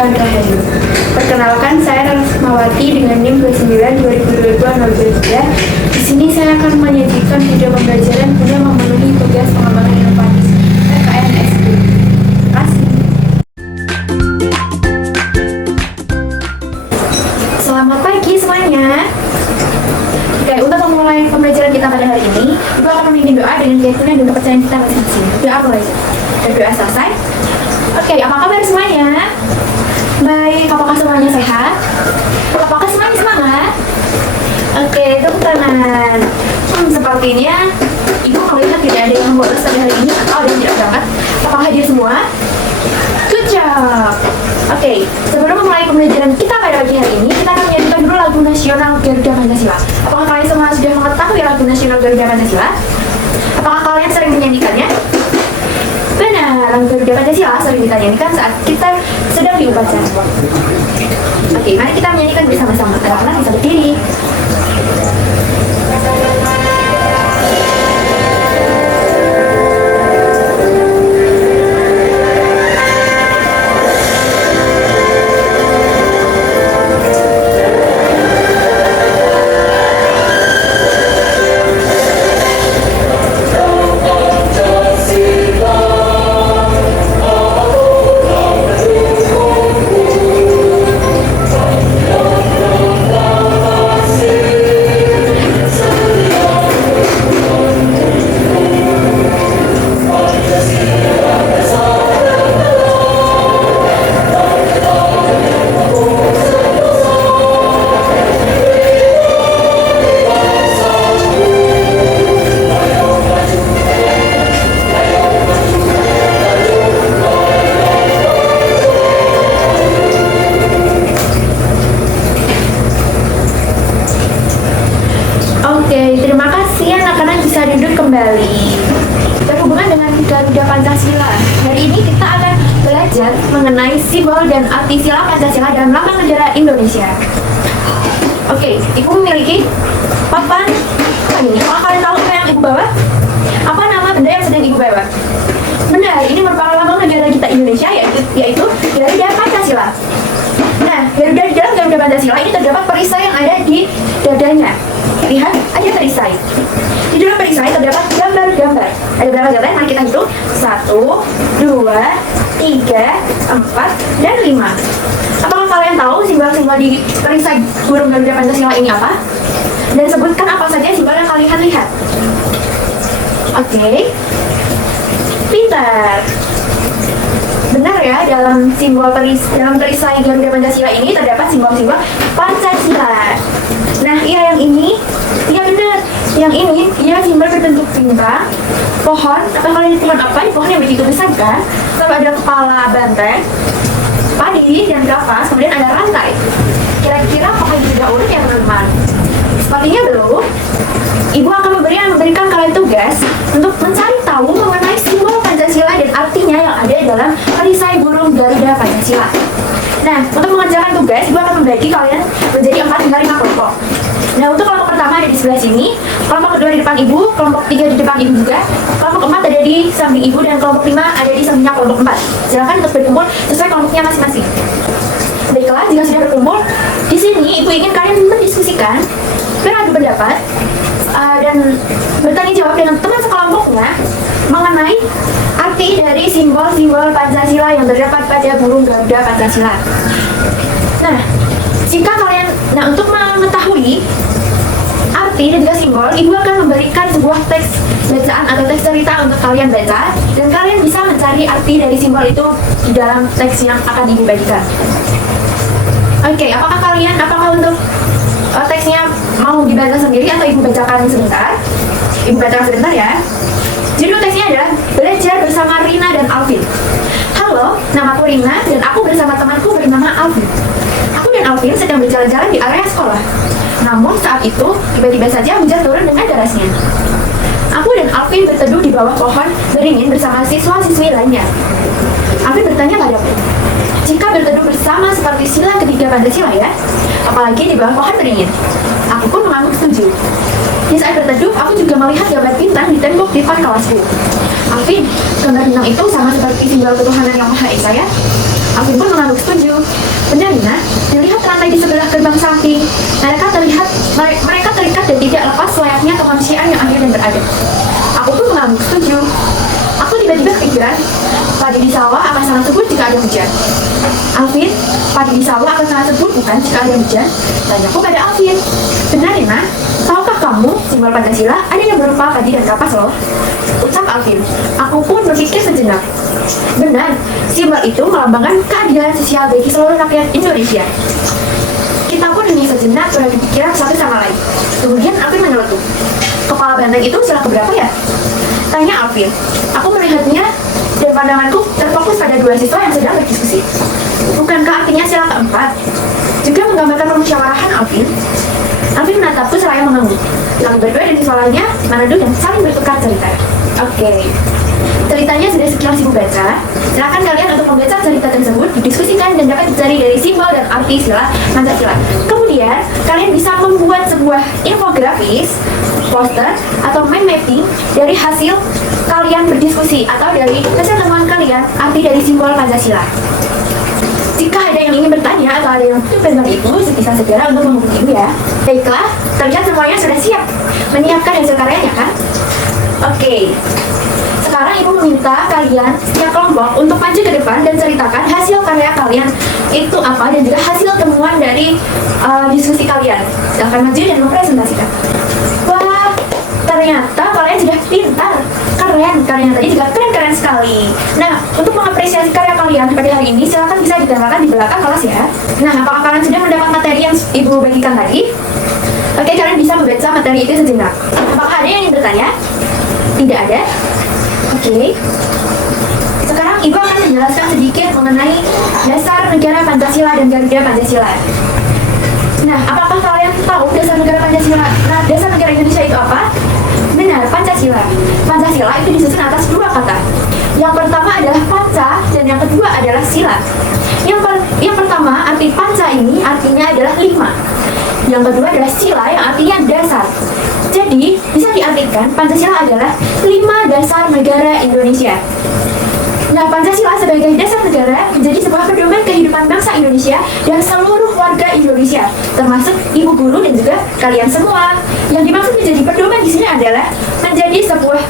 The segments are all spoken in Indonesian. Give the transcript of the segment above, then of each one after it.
Rizkan Rahayu. Perkenalkan, saya Rasmawati dengan NIM 29/2022. Di sini saya akan menyajikan video pembelajaran guna memenuhi tugas pengembangan inovatif PKN SD. Terima kasih. Selamat pagi semuanya. Oke, untuk memulai pembelajaran kita pada hari ini, Ibu akan memimpin doa dengan keyakinan dan kepercayaan kita masing-masing. Doa mulai. Dan doa selesai. Oke, apa kabar semuanya? Baik, apakah semuanya sehat? Apakah semuanya semangat? Oke, tepuk tangan. Sepertinya Ibu melihat tidak ada yang bolos pada hari ini atau ada yang tidak berangkat. Apakah hadir semua? Good job. Oke, sebelum memulai pembelajaran kita pada pagi hari ini, kita akan menyanyikan dulu lagu nasional Garuda Pancasila. Apakah kalian semua sudah mengetahui lagu nasional Garuda Pancasila? Apakah kalian sering menyanyikannya? Benar, lagu Garuda Pancasila sering kita nyanyikan saat kita sedang di upacara. Oke, mari kita menyanyikan bersama-sama. Anak-anak bisa berdiri. Kembali berhubungan dengan Garuda Pancasila. Hari ini kita akan belajar mengenai simbol dan arti sila Pancasila dalam lambang negara Indonesia. Oke, Ibu memiliki papan ini. Apakah kalian tahu apa yang Ibu bawa? Apa nama benda yang sedang Ibu bawa? Benar, ini merupakan lambang negara kita Indonesia, yaitu Garuda Pancasila. Nah, Garuda di dalam Garuda Pancasila ini terdapat perisai yang ada di dadanya. Lihat, ada perisai. Di dalam perisai terdapat gambar-gambar. Ada berapa gambar? Mari kita hitung. 1, 2, 3, 4, dan 5. Apakah kalian tahu simbol-simbol di perisai burung Garuda Pancasila ini apa? Dan sebutkan apa saja simbol yang kalian lihat. Oke. Pintar. Benar ya, dalam perisai Garuda Pancasila ini terdapat simbol-simbol Pancasila. Nah, yang ini, iya benar. Yang ini, dia simbol berbentuk bintang, pohon, atau kalian pohon apa? Pohon yang begitu besar kan? Lalu ada kepala banteng, padi, dan kapas, kemudian ada rantai. Kira-kira apakah ini sudah urut ya teman-teman? Sepertinya belum. Ibu akan memberikan kalian tugas untuk mencari tahu mengenai simbol Pancasila dan artinya yang ada dalam perisai burung Garuda Pancasila. Nah, untuk mengerjakan tugas, Ibu akan membagi kalian menjadi 4 hingga 5 kelompok. Nah, untuk kelompok pertama ada di sebelah sini, kelompok kedua di depan Ibu, kelompok 3 di depan Ibu juga, kelompok 4 ada di samping Ibu, dan kelompok 5 ada di sampingnya kelompok 4. Silakan untuk berkumpul sesuai kelompoknya masing-masing. Baiklah, jika sudah berkumpul, di sini Ibu ingin kalian mendiskusikan, beradu pendapat, dan bertanya jawab dengan teman sekelompoknya mengenai arti dari simbol-simbol Pancasila yang terdapat pada burung Garuda Pancasila. Nah, untuk mengetahui arti dan juga simbol, Ibu akan memberikan sebuah teks bacaan atau teks cerita untuk kalian baca, dan kalian bisa mencari arti dari simbol itu di dalam teks yang akan Ibu bagikan. Oke, apakah untuk teksnya mau dibaca sendiri atau Ibu bacakan sebentar? Ibu bacakan sebentar ya. Judul teksnya adalah Belajar Bersama Rina dan Alvin. Halo, namaku Rina dan aku bersama temanku bernama Alvin. Aku dan Alvin sedang berjalan-jalan di area sekolah. Namun saat itu, tiba-tiba saja hujan turun dengan derasnya. Aku dan Alvin berteduh di bawah pohon beringin bersama siswa-siswi lainnya. Alvin bertanya padaku, jika berteduh bersama seperti sila ketiga Pancasila ya, apalagi di bawah pohon beringin. Aku pun mengangguk setuju. Di saat berteduh, aku juga melihat gambar bintang di tembok depan kelasku. Alvin, gambar bintang itu sama seperti simbol ketuhanan yang Maha Esa ya? Alvin pun mengangguk setuju. Benar, Nina. Dilihat rantai di sebelah gerbang samping. Mereka terikat dan tidak lepas layaknya kemanusiaan yang adil dan beradab. Aku pun mengangguk setuju. Aku tiba-tiba kepikiran, padi di sawah akan sangat subur jika ada hujan. Alvin, padi di sawah akan sangat subur bukan jika ada hujan? Tanyaku pada Alvin. Benar, Nina. Tahukah kamu, simbol Pancasila ada yang berupa padi dan kapas loh? Ucap Alvin. Aku pun berpikir sejenak. Benar, simbol itu melambangkan keadilan sosial bagi seluruh rakyat Indonesia. Kita pun hening sejenak beradu pikiran satu sama lain. Kemudian Alvin menyeletuk. Kepala banteng itu sila keberapa ya? Tanya Alvin. Aku melihatnya dan pandanganku terfokus pada dua siswa yang sedang berdiskusi. Bukankah artinya sila keempat? Juga menggambarkan permusyawarahan Alvin. Alvin menatapku seraya mengangguk. Lalu berdua dan siswa lainnya menunduk dan saling bertukar cerita. Oke. Ceritanya sudah sekilas ibu baca. Silakan kalian untuk membaca cerita tersebut, didiskusikan dan dapat dicari dari simbol dan arti sila Pancasila. Kemudian kalian bisa membuat sebuah infografis, poster atau mind mapping dari hasil kalian berdiskusi atau dari hasil temuan kalian arti dari simbol Pancasila. Jika ada yang ingin bertanya atau ada yang butuh tentang itu, bisa segera untuk menghubungi ibu ya. Baiklah, terlihat semuanya sudah siap menyiapkan hasil karyanya kan? Oke. Sekarang ibu meminta kalian setiap kelompok untuk maju ke depan dan ceritakan hasil karya kalian itu apa dan juga hasil temuan dari diskusi kalian. Silahkan maju dan mempresentasikan. Wah, ternyata kalian sudah pintar. Keren, kalian tadi juga keren-keren sekali. Nah, untuk mengapresiasi karya kalian pada hari ini, silakan bisa ditambahkan di belakang kelas ya. Nah, apakah kalian sudah mendapat materi yang ibu bagikan tadi? Oke, kalian bisa membaca materi itu sejenak. Apakah ada yang ingin bertanya? Tidak ada? Oke. Sekarang ibu akan menjelaskan sedikit mengenai dasar negara Pancasila dan Garuda Pancasila. Nah, apakah kalian tahu dasar negara Pancasila? Nah, dasar negara Indonesia itu apa? Benar, Pancasila. Pancasila itu disusun atas dua kata. Yang pertama adalah panca dan yang kedua adalah sila. Yang pertama, arti panca ini artinya adalah 5. Yang kedua adalah sila yang artinya dasar. Jadi, bisa diartikan Pancasila adalah 5 dasar negara Indonesia. Nah, Pancasila sebagai dasar negara menjadi sebuah pedoman kehidupan bangsa Indonesia dan seluruh warga Indonesia, termasuk ibu guru dan juga kalian semua. Yang dimaksud menjadi pedoman di sini adalah menjadi sebuah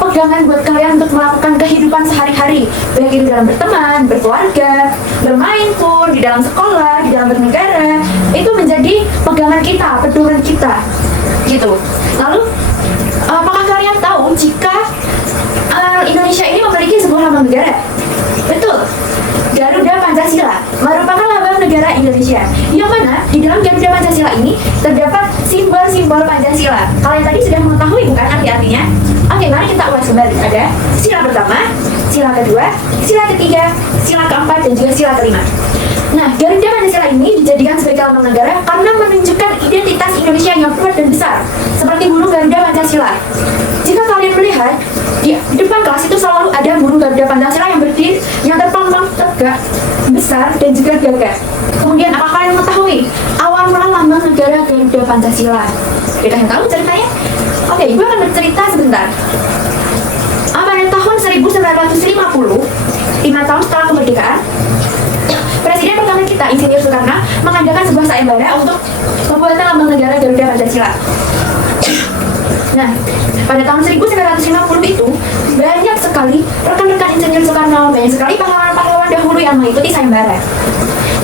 pegangan buat kalian untuk melakukan kehidupan sehari-hari, baik itu dalam berteman, berkeluarga, bermain pun, di dalam sekolah, di dalam bernegara. Itu menjadi pegangan kita, pedoman kita, gitu. Lalu, apakah kalian tahu jika Indonesia ini memiliki sebuah lambang negara? Betul, Garuda Pancasila merupakan lambang negara Indonesia, yang mana di dalam Garuda Pancasila ini terdapat simbol-simbol Pancasila. Kalian tadi sudah mengetahui bukan arti-artinya? Oke, mari kita ulas kembali. Ada sila pertama, sila kedua, sila ketiga, sila keempat, dan juga sila kelima. Nah, Garuda Pancasila ini dijadikan sebagai lambang negara karena menunjukkan identitas Indonesia yang kuat dan besar, seperti burung Garuda Pancasila. Jika kalian melihat, di depan kelas itu selalu ada burung Garuda Pancasila yang berdiri, yang terpampang tegak, besar, dan juga gagah. Kemudian, apakah kalian mengetahui awal mula lambang negara Garuda Pancasila? Kita yang tahu ceritanya? Oke, ibu akan bercerita sebentar. Pada tahun 1950, 5 tahun setelah kemerdekaan, Presiden pertama kita, Insinyur Soekarno, mengadakan sebuah sayembara untuk pembuatan lambang negara Garuda Pancasila. Nah, pada tahun 1950 itu, banyak sekali rekan-rekan Insinyur Soekarno, banyak sekali pahlawan-pahlawan dahulu yang mengikuti sayembara.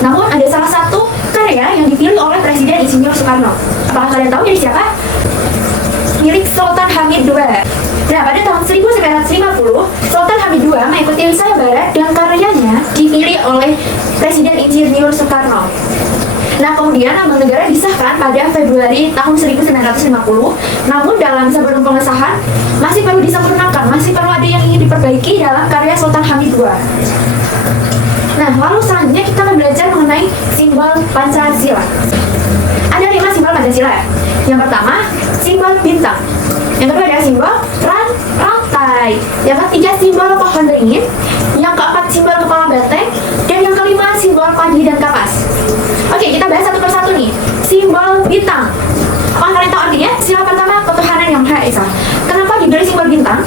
Namun, ada salah satu karya yang dipilih oleh Presiden Insinyur Soekarno. Apakah kalian tahu dari siapa? Milik Sultan Hamid II. Nah, pada tahun 1950, Sultan Hamid II mengikuti sayembara dan karyanya dipilih oleh Presiden Insinyur Soekarno. Nah, kemudian lambang negara disahkan pada Februari tahun 1950. Namun dalam sebelum pengesahan masih perlu disempurnakan, masih perlu ada yang ingin diperbaiki dalam karya Sultan Hamid II. Nah, lalu selanjutnya kita akan belajar mengenai simbol Pancasila. Ada 5 simbol Pancasila. Yang pertama, simbol bintang. Yang kedua adalah simbol rantai. Yang ketiga, simbol pohon beringin. Yang keempat, simbol kepala banteng. Dan yang kelima, simbol padi dan kapas. Oke, kita bahas satu persatu nih. Simbol bintang. Apa kalian tahu artinya? Sila pertama, ketuhanan yang Maha Esa. Kenapa diberi simbol bintang? bintang.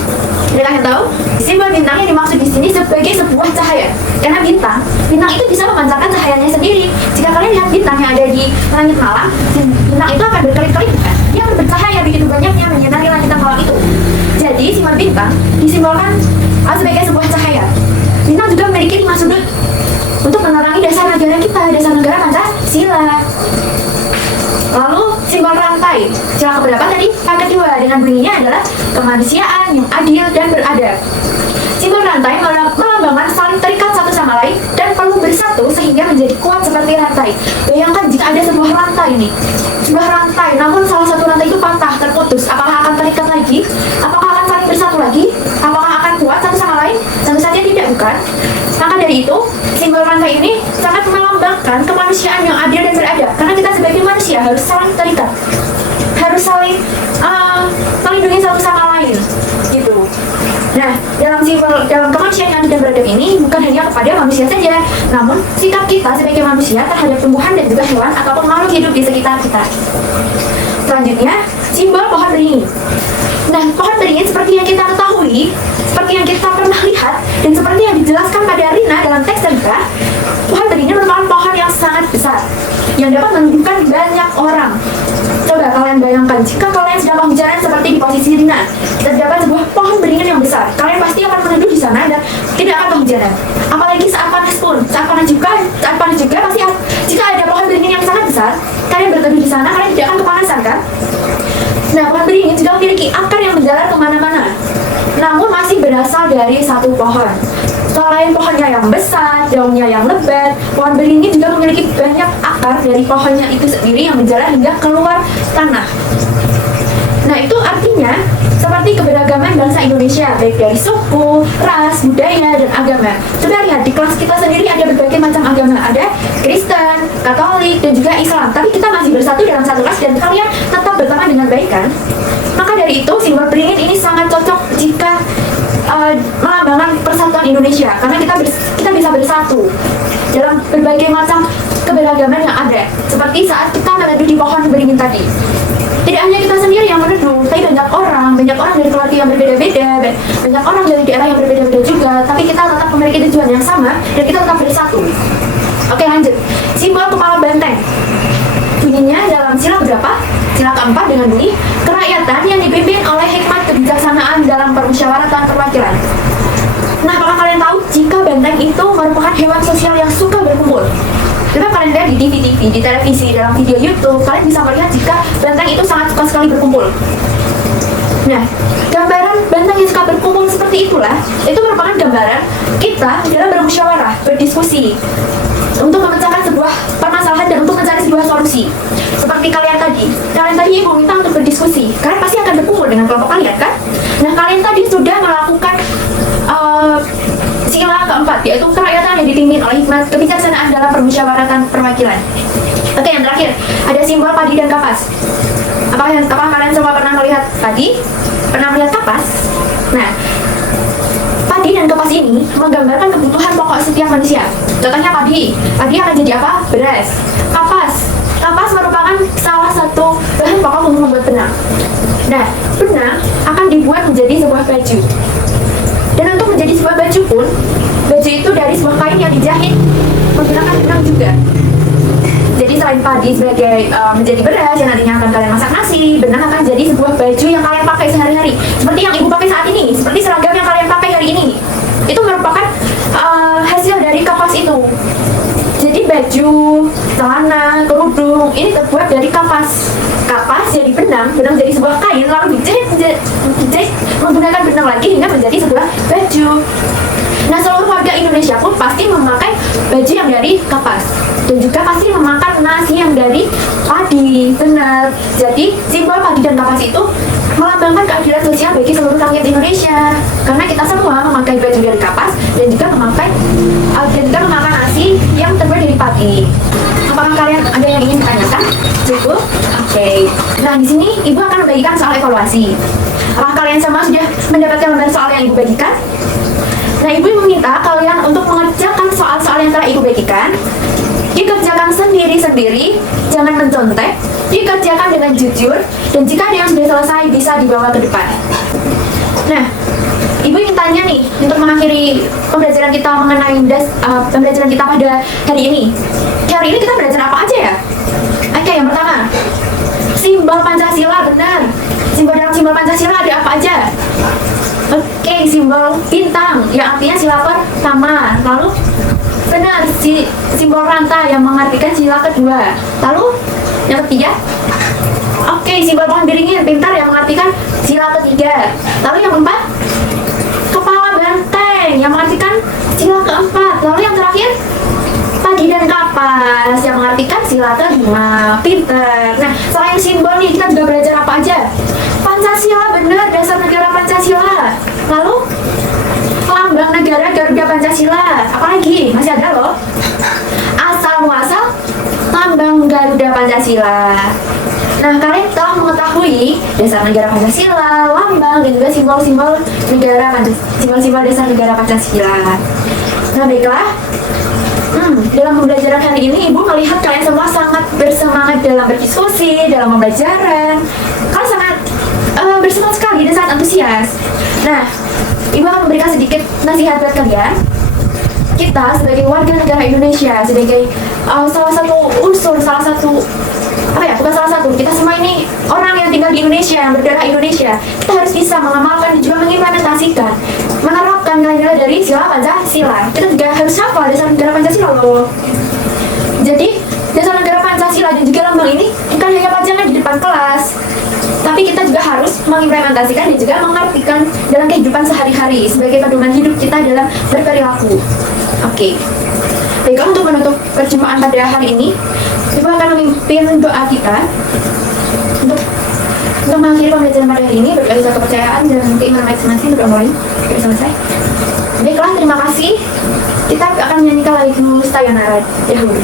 Dan kalian tahu, simbol bintang yang dimaksud di sini sebagai sebuah cahaya. Karena bintang itu bisa memancarkan cahayanya sendiri. Jika kalian lihat bintang yang ada di langit malam, bintang itu akan berkelip-kelip, bukan? Dia akan bercahaya begitu banyaknya menyinari langit malam itu. Jadi simbol bintang disimbolkan sebagai sebuah cahaya. Bintang juga memiliki 5 sudut untuk menerangi dasar negara kita, dasar negara Pancasila. Lalu simbol rantai, sila keberapa tadi? Yang kedua, dengan bunyinya adalah kemanusiaan yang adil dan beradab. Simbol rantai melambangkan saling terikat satu sama lain dan perlu bersatu sehingga menjadi kuat seperti rantai. Bayangkan jika ada sebuah rantai ini, sebuah rantai, namun salah satu rantai itu patah, terputus, apakah akan terikat lagi? Apakah akan saling bersatu lagi? Apakah akan kuat satu sama lain? Tentu saja tidak, bukan? Maka dari itu, simbol rantai ini sangat melambangkan kemanusiaan yang adil dan beradab. Karena kita sebagai manusia harus saling terikat, harus saling melindungi satu sama lain, gitu. Nah, dalam kemanusiaan yang adil dan beradab ini bukan hanya kepada manusia saja, namun sikap kita sebagai manusia terhadap tumbuhan dan juga hewan ataupun makhluk hidup di sekitar kita. Selanjutnya, simbol pohon beringin. Nah, pohon beringin seperti yang kita ketahui, seperti yang kita pernah lihat, dan seperti yang dijelaskan pada Rina dalam teks cerita, pohon beringin merupakan pohon yang sangat besar, yang dapat menumbuhkan banyak orang. Coba kalian bayangkan, jika kalian sedang berjalan seperti di posisi Rina, terdapat sebuah pohon beringin yang besar, kalian pasti akan meneduh di sana dan tidak akan kehujanan. Apalagi saat panas pun, saat panas juga pasti jika ada pohon beringin yang sangat besar, kalian berteduh di sana, kalian tidak akan kepanasan, kan? Nah, pohon beringin juga memiliki akar yang menjalar kemana-mana, namun masih berasal dari satu pohon. Selain pohonnya yang besar, daunnya yang lebat, pohon beringin juga memiliki banyak akar dari pohonnya itu sendiri yang menjalar hingga keluar tanah. Nah, itu artinya seperti keberagaman bangsa Indonesia, baik dari suku, ras, budaya, dan agama. Coba lihat, di kelas kita sendiri ada berbagai macam agama. Ada Kristen, Katolik, dan juga Islam. Tapi kita masih bersatu dalam satu kelas dan kalian tetap berteman dengan baik, kan? Maka dari itu, simbol beringin ini sangat cocok jika melambangkan persatuan Indonesia. Karena kita bisa bersatu dalam berbagai macam keberagaman yang ada. Seperti saat kita meneduh di pohon beringin tadi. Tidak hanya kita sendiri yang meneduh, tapi banyak orang dari keluarga yang berbeda-beda, banyak orang dari daerah yang berbeda-beda juga, tapi kita tetap memiliki tujuan yang sama dan kita tetap bersatu. Oke, lanjut. Simbol kepala banteng. Bunyinya dalam sila berapa? Sila keempat dengan bunyi kerakyatan yang dipimpin oleh hikmat kebijaksanaan dalam permusyawaratan perwakilan. Nah, apakah kalian tahu jika banteng itu merupakan hewan sosial yang suka berkumpul? Coba kalian lihat di TV, di televisi, dalam video YouTube, kalian bisa melihat jika banteng itu sangat suka sekali berkumpul. Nah, gambaran banteng yang suka berkumpul seperti itulah, itu merupakan gambaran kita dalam bermusyawarah, berdiskusi, untuk memecahkan sebuah permasalahan dan untuk mencari sebuah solusi. Seperti kalian tadi ibu minta untuk berdiskusi, kalian pasti akan berkumpul dengan kelompok kalian, kan? Nah, kalian tadi sudah melakukan sila keempat, yaitu kerakyatan yang dipimpin oleh hikmat kebijaksanaan dalam permusyawaratan perwakilan. Oke, yang terakhir, ada simbol padi dan kapas. Apakah kalian semua pernah melihat padi? Pernah melihat kapas? Nah, padi dan kapas ini menggambarkan kebutuhan pokok setiap manusia. Contohnya padi akan jadi apa? Beras. Kapas merupakan salah satu bahan pokok untuk membuat benang. Nah, benang akan dibuat menjadi sebuah baju. Dan untuk menjadi sebuah baju pun, baju itu dari sebuah kain yang dijahit menggunakan benang juga. Jadi selain padi sebagai menjadi beras yang nantinya akan kalian masak nasi, benang akan jadi sebuah baju yang kalian pakai sehari-hari. Seperti yang ibu pakai saat ini, seperti seragam yang kalian pakai hari ini. Itu merupakan hasil dari kapas itu. Jadi baju, celana, kerudung ini terbuat dari kapas. Kapas jadi benang jadi sebuah kain, lalu dijahit menggunakan benang lagi hingga menjadi sebuah baju. Nah, seluruh warga Indonesia pun pasti memakai baju yang dari kapas dan juga pasti memakan nasi yang dari padi. Benar. Jadi simbol padi dan kapas itu melambangkan keadilan sosial bagi seluruh rakyat Indonesia. Karena kita semua memakai baju dari kapas dan juga memakan nasi yang terbuat dari padi. Apakah kalian ada yang ingin ditanyakan? Cukup? Oke. Nah, di sini ibu akan membagikan soal evaluasi. Apakah kalian semua sudah mendapatkan lembar soal yang ibu bagikan? Nah, ibu meminta kalian untuk mengerjakan soal-soal yang telah ibu bagikan. Dikerjakan sendiri-sendiri, jangan mencontek, dikerjakan dengan jujur, dan jika ada yang sudah selesai bisa dibawa ke depan. Nah, Ibu ingin tanya nih, untuk mengakhiri pembelajaran kita mengenai pembelajaran kita pada hari ini. Hari ini kita belajar apa aja ya? Oke, yang pertama, simbol Pancasila, benar. Dalam simbol Pancasila ada apa aja? Oke, simbol bintang yang artinya sila pertama. Lalu benar, simbol rantai yang mengartikan sila kedua. Lalu yang ketiga, oke, simbol pohon beringin pintar yang mengartikan sila ketiga. Lalu yang keempat, kepala banteng yang mengartikan sila keempat. Lalu yang terakhir, pagi dan kapas yang mengartikan sila kelima. Pintar. Nah, selain simbol nih, kita juga belajar apa aja? Pancasila, benar, dasar negara Pancasila. Lalu lambang negara Garuda Pancasila. Apalagi? Masih ada loh. Asal muasal lambang Garuda Pancasila. Nah, kalian telah mengetahui dasar negara Pancasila, lambang, dan juga simbol-simbol simbol-simbol dasar negara Pancasila. Nah, baiklah. Dalam pembelajaran hari ini, Ibu melihat kalian semua sangat bersemangat dalam berdiskusi, dalam pembelajaran. Kalian sangat bersemangat sekali dan sangat antusias. Nah, Ibu akan memberikan sedikit nasihat buat kalian. Kita sebagai warga negara Indonesia, sebagai salah satu unsur, bukan salah satu, kita semua ini orang yang tinggal di Indonesia, yang berdarah Indonesia. Kita harus bisa mengamalkan dan juga mengimplementasikan, menerapkan nilai-nilai dari sila Pancasila. Kita juga harus hafal dasar negara Pancasila loh. Jadi, dasar negara Pancasila dan juga lambang ini bukan hanya pajangan di depan kelas, tapi kita juga harus mengimplementasikan dan juga mengartikan dalam kehidupan sehari-hari sebagai pedoman hidup kita dalam berperilaku. Oke. Baiklah, untuk menutup perjumpaan pada hari ini, Ibu akan memimpin doa kita untuk mengakhiri pembelajaran pada hari ini. Berdoa atas kepercayaan dan keimanan masing-masing. Berdoa mulai. Sudah selesai. Baiklah, terima kasih. Kita akan menyanyikan lagu Sayonara dahulu.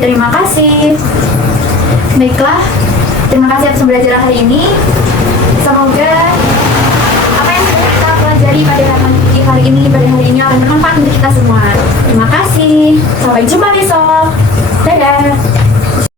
Terima kasih. Baiklah, terima kasih atas pembelajaran hari ini. Semoga apa yang sudah kita pelajari pada hari ini akan bermanfaat untuk kita semua. Terima kasih. Sampai jumpa besok. Dadah.